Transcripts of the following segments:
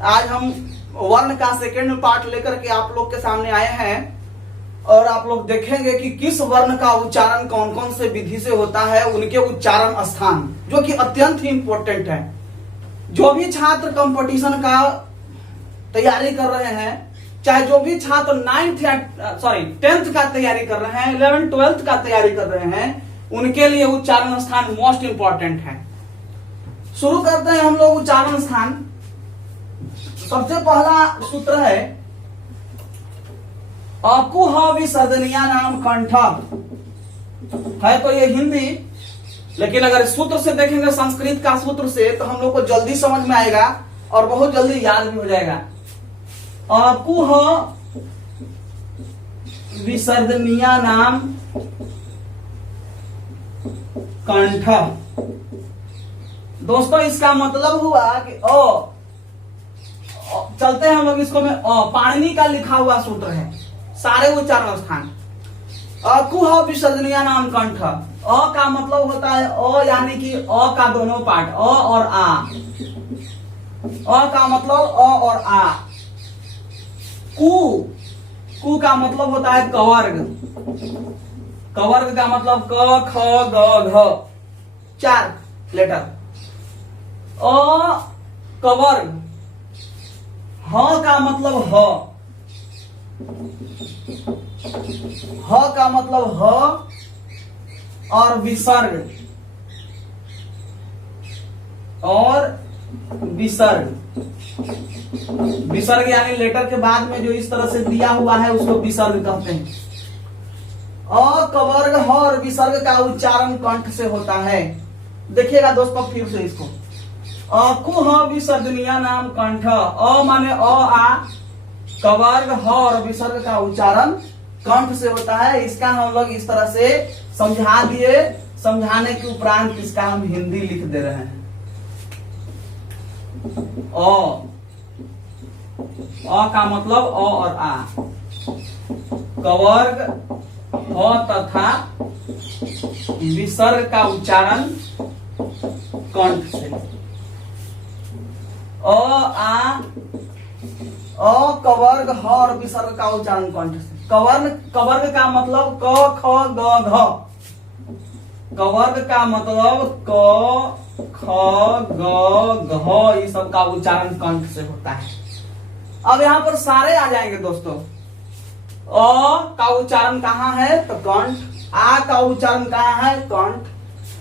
आज हम वर्ण का सेकेंड पार्ट लेकर के आप लोग के सामने आए हैं और आप लोग देखेंगे कि किस वर्ण का उच्चारण कौन कौन से विधि से होता है, उनके उच्चारण स्थान, जो कि अत्यंत ही इंपॉर्टेंट है। जो भी छात्र कंपटीशन का तैयारी कर रहे हैं, चाहे जो भी छात्र 10th का तैयारी कर रहे हैं, 11th 12th का तैयारी कर रहे हैं, उनके लिए उच्चारण स्थान मोस्ट इंपॉर्टेंट है। शुरू करते हैं हम लोग उच्चारण स्थान। सबसे पहला सूत्र है अकुह विसर्जनीय नाम कंठ है। तो ये हिंदी, लेकिन अगर सूत्र से देखेंगे संस्कृत का सूत्र से तो हम लोग को जल्दी समझ में आएगा और बहुत जल्दी याद भी हो जाएगा। अकुह विसर्जनीय नाम कंठ। दोस्तों इसका मतलब हुआ कि चलते हैं हम लोग इसको में पाणिनि का लिखा हुआ सूत्र है, सारे उच्चारण स्थान। अकुह विसर्जनीय नाम कंठ। अ का मतलब होता है यानी कि अ का दोनों पार्ट अ और आ। अ का मतलब अ और आ। कु का मतलब होता है कवर्ग। कवर्ग का मतलब क ख ग घ, 4 लेटर। कवर्ग। ह का मतलब ह का मतलब ह और विसर्ग विसर्ग यानी लेटर के बाद में जो इस तरह से दिया हुआ है उसको विसर्ग कहते हैं। कवर्ग ह और विसर्ग का उच्चारण कंठ से होता है। देखिएगा दोस्तों फिर से इसको, अकुह विसर्जनीय नाम कंठ। अ माने आ, कवर्ग ह और विसर्ग का उच्चारण कंठ से होता है। इसका हम लोग इस तरह से समझा दिए। समझाने के उपरांत इसका हम हिंदी लिख दे रहे हैं। अ का मतलब अ और आ। कवर्ग ह तथा विसर्ग का उच्चारण कंठ से। कवर्ग ह और विसर्ग का उच्चारण कंठ से। कवर्ग का मतलब क ख ग घ। कवर्ग का मतलब क ख ग घ, ये सब का उच्चारण कंठ से होता है। अब यहां पर सारे आ जाएंगे दोस्तों। अ का उच्चारण कहाँ है तो कंठ। आ का उच्चारण कहाँ है कंठ।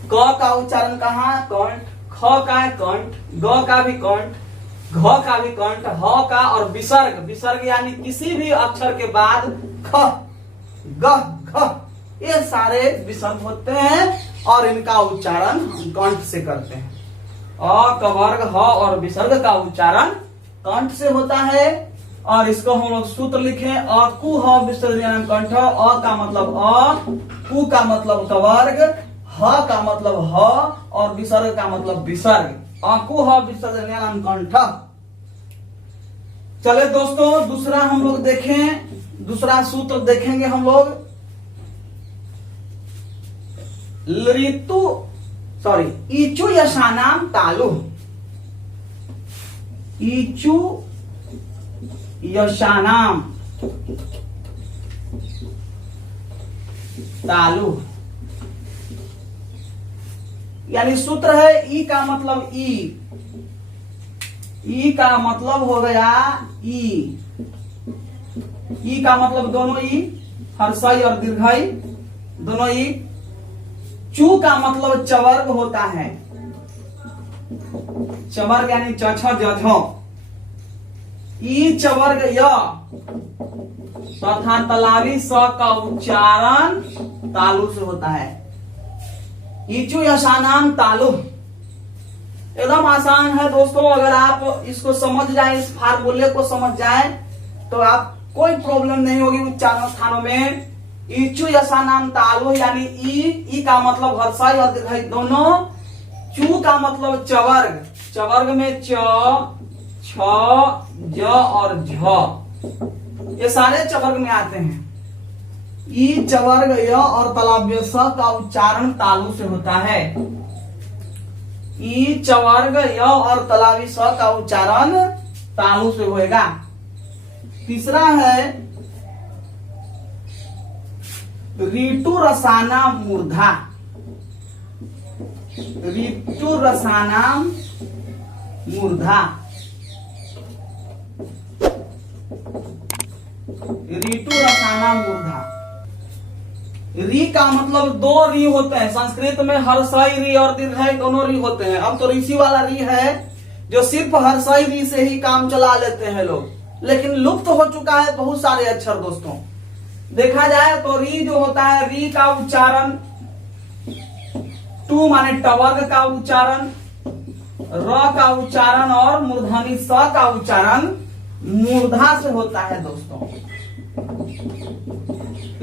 क का उच्चारण कहाँ है कंठ। ख का है कंठ। ग का भी कंठ। घ का भी कंठ। ह का और विसर्ग यानी किसी भी अक्षर के बाद ख ग घ, ये सारे विसर्ग होते हैं और इनका उच्चारण हम कंठ से करते हैं। कवर्ग ह और विसर्ग का उच्चारण कंठ से होता है। और इसको हम लोग सूत्र लिखें, अकुह विसर्जनीय नाम कंठ। अ का मतलब कु का मतलब कवर्ग, ह का मतलब ह और विसर्ग का मतलब विसर्ग। अकुह विसर्जनीय नाम कंठ। चले दोस्तों दूसरा हम लोग देखें, दूसरा सूत्र देखेंगे हम लोग। इचु यशानाम तालु। इचु यशानाम तालु यानी सूत्र है ई का मतलब ई का मतलब हो गया ई का मतलब दोनों ई, हर्षई और दीर्घई दोनों ई। चू का मतलब चवर्ग होता है। चवर्ग यानी च छ ज झ। ई चवर्ग य तथा तलावी स का उच्चारण तालु से होता है। इचु यशानाम तालु एकदम आसान है दोस्तों। अगर आप इसको समझ जाए, इस फार्मूले को समझ जाए तो आप कोई प्रॉब्लम नहीं होगी उच्चारण स्थानों में। इचु यशानाम तालु यानी ई का मतलब हर्षई और दीर्घई दोनों। चू का मतलब चवर्ग। चवर्ग में च छ ज और झ, ये सारे चवर्ग में आते हैं। ई चवर्ग य और तलाव्य स का उच्चारण तालु से होता है। ई चवर्ग य और तलावी स का उच्चारण तालु से होएगा। तीसरा है ऋतु रसाना मूर्धा। ऋतु रसानाम मूर्धा। ऋतु रसानाम मूर्धा। री का मतलब दो री होते हैं संस्कृत में, हर्षई री और दीर्घई दोनों री होते हैं। अब तो ऋषि वाला री है जो सिर्फ हर्षई री से ही काम चला लेते हैं लोग, लेकिन लुप्त हो चुका है बहुत सारे अक्षर दोस्तों। देखा जाए तो री जो होता है, री का उच्चारण टू माने टवर्ग का उच्चारण, र का उच्चारण और मूर्धनी स का उच्चारण मूर्धा से होता है दोस्तों।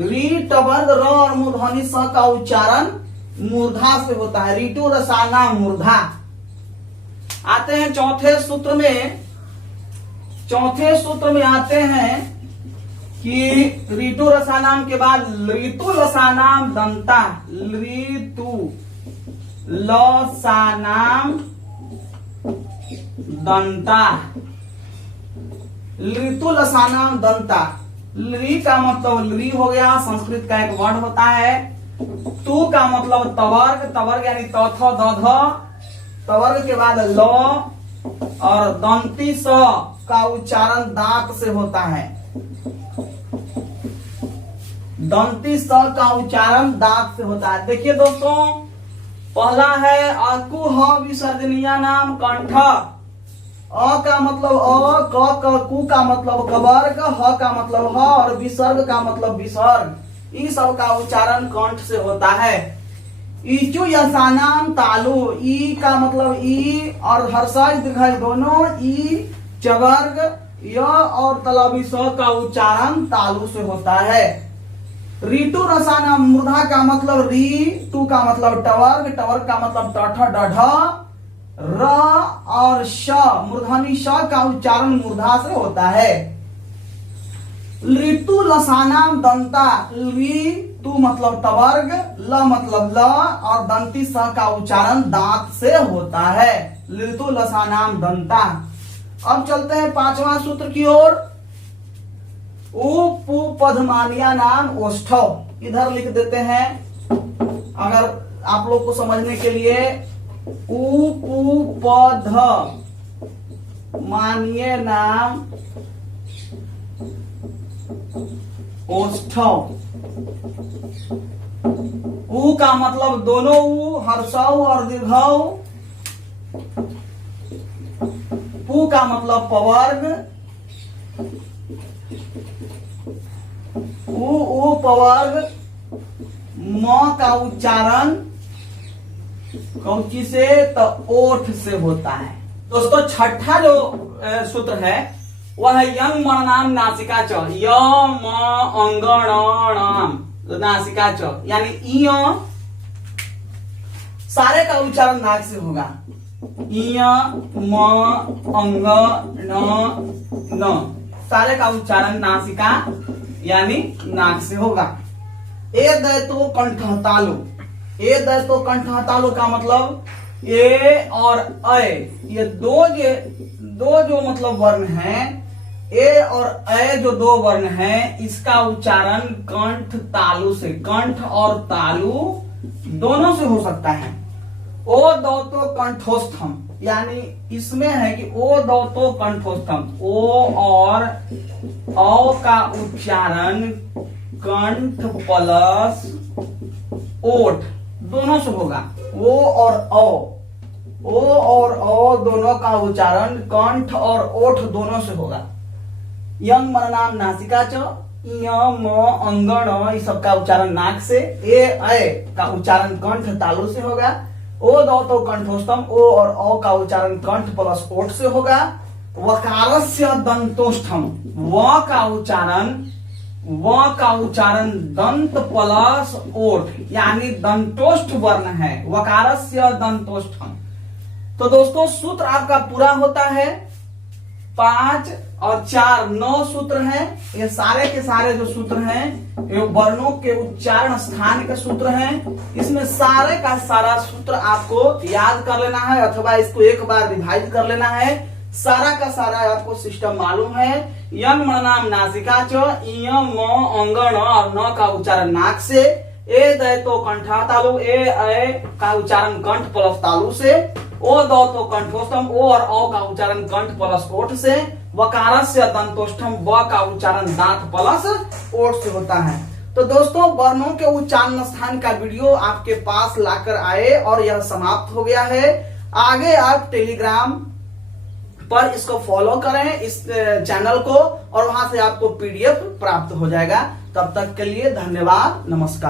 री टवर्ग र और मूर्धनी स का उच्चारण मूर्धा से होता है। ऋतु रसाना मूर्धा। आते हैं चौथे सूत्र में। चौथे सूत्र में आते हैं कि ऋतु रसानाम के बाद ऋतु लसानाम दंता। ऋतु लसानाम दंता। ऋतु लसानाम दंता। ली का मतलब ली हो गया, संस्कृत का एक वर्ड होता है। तू का मतलब तवर्ग, तवर्ग यानी तथ दध, तवर्ग के बाद ल और दंती स का उच्चारण दांत से होता है। दंती स का उच्चारण दांत से होता है। देखिए दोस्तों, पहला है अकुह विसर्जनीय नाम कंठ। अ का मतलब अ, क कु का मतलब कवर्ग, ह का मतलब ह और विसर्ग का मतलब विसर्ग। इ सब का उच्चारण कंठ से होता है। इचु यसानाम तालु। ई का मतलब ई और हर्षाई दीर्घाई दोनों, ई चवर्ग य और तलबी स का उच्चारण तालु से होता है। ऋतु रसानाम मूर्धा का मतलब री, टू का मतलब टवर्ग, टवर्ग का मतलब टठ डढ़, र और श मूर्धनी श का उच्चारण मूर्धा से होता है। ऋतु लसानाम दंता। री तू मतलब तवर्ग, ल मतलब ल और दंती स का उच्चारण दांत से होता है। ऋतु लसानाम दंता। अब चलते हैं पांचवा सूत्र की ओर। उपु पधमानिया नाम ओष्ठव। इधर लिख देते हैं अगर आप लोग को समझने के लिए। उपपध मानिए नाम ओष्ठव। उ का मतलब दोनों उ, हर्षव और दीर्घव। पु का मतलब पवर्ग, उ पवर्ग। म का उच्चारण कौची से तो ओठ से होता है। दोस्तों छठा जो सूत्र है वह है यंग मणनाम नासिका च। य म अंगणाम नासिका च यानी इ सारे का उच्चारण नाक से होगा। इ म अंग न सारे का उच्चारण नासिका यानी नाक से होगा। ए दैतो कंठ तालु। ए दैतो कंठ तालु का मतलब ए और अय, ये दो जो मतलब वर्ण हैं, ए और अय जो दो वर्ण हैं, इसका उच्चारण कंठ तालु से, कंठ और तालु दोनों से हो सकता है। ओ दौतो कंठोस्थम यानी इसमें है कि ओ दौतो कंठोस्थम। ओ और औ का उच्चारण कंठ प्लस ओठ दोनों से होगा। ओ और औ दोनों का उच्चारण कंठ और ओठ दोनों से होगा। यंग मरनाम नासिका च। य म अंगण इस सब का उच्चारण नाक से। ए अय का उच्चारण कंठ तालु से होगा। ओ दौ तो कंठोस्तम। ओ और औ का उच्चारण कंठ प्लस ओठ से होगा। वकारस्य दंतोष्ठम। व का उच्चारण दंत प्लस ओठ यानी दंतोष्ठ वर्ण है। वकारस्य दंतोष्ठम। तो दोस्तों सूत्र आपका पूरा होता है। 5 और 4 9 सूत्र हैं। ये सारे के सारे जो सूत्र हैं ये वर्णों के उच्चारण स्थान के सूत्र हैं। इसमें सारे का सारा सूत्र आपको याद कर लेना है अथवा इसको एक बार रिवाइज कर लेना है। सारा का सारा आपको सिस्टम मालूम है। यंग नाम नासिका च, इयम म अंगण और न का उच्चारण नाक से, ए द तो कंठा तालु, ए का उच्चारण कंठ प्लस तालु से, ओ द तो कंठोष्ठम, ओ और औ का उच्चारण कंठ प्लस ओठ से, वकारस्य दंतोष्ठम, ब का उच्चारण दांत प्लस ओठ से होता है। तो दोस्तों वर्णों के उच्चारण स्थान का वीडियो आपके पास लाकर आए और यह समाप्त हो गया है। आगे आप टेलीग्राम पर इसको फॉलो करें, इस चैनल को, और वहां से आपको पीडीएफ प्राप्त हो जाएगा। तब तक के लिए धन्यवाद, नमस्कार।